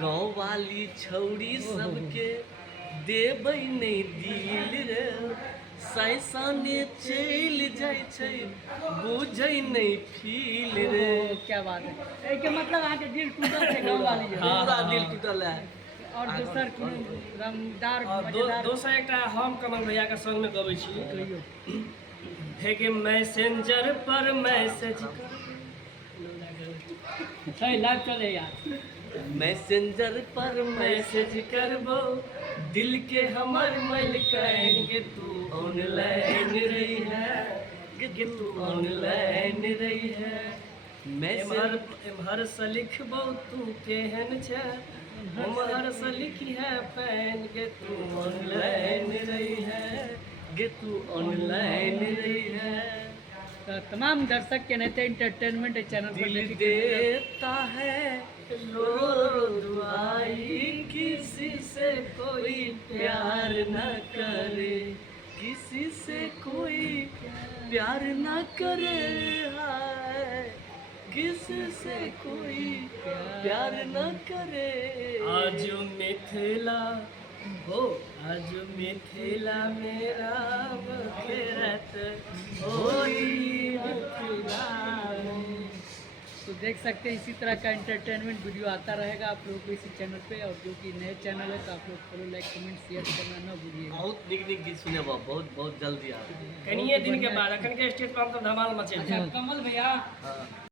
गाँव वाली छौड़ी सबके देबै नहीं दिल रे सैसाने चल जाय छै बुझै नहीं फील रे। क्या बात है। एक मतलब अहाँ के दिल टूटल है गाँव वाली जो पूरा दिल टूटल है। और दोसर कोनो रंगदार दोसर एक हम कमल भैया के संग में गबै छी। कहियो है कि मैसेंजर पर मैसेज छै लाइव चले यार। मैसेंजर पर मैसेज करबो दिल के हमर मैल कहेंगे तू ऑनलाइन रही है कि तू ऑनलाइन रही है। एम्हर से लिखबो तू केहन छै उम्हर से लिखी है फैन के तू ऑनलाइन रही है गे तू ऑनलाइन रही है। तो तमाम दर्शक के नेता एंटरटेनमेंट चैनल पर दिल देता है रो रो दुआई किसी से कोई प्यार न करे किसी से कोई प्यार न करे हाय किसी से कोई प्यार न करे। आज मिथिला हो आज मिथिला मेरा बखेरत होई मिथिला में। तो देख सकते हैं इसी तरह का एंटरटेनमेंट वीडियो आता रहेगा आप लोगों को इसी चैनल पे। और जो कि नए चैनल है तो आप लोग फॉलो लाइक कमेंट शेयर करना न भूलिएगा। बहुत निक निक गीत सुने बहुत जल्दी आ कनिए दिन के बाद अखन के स्टेज पर हम तो धमाल मचे। अच्छा कमल भैया हाँ।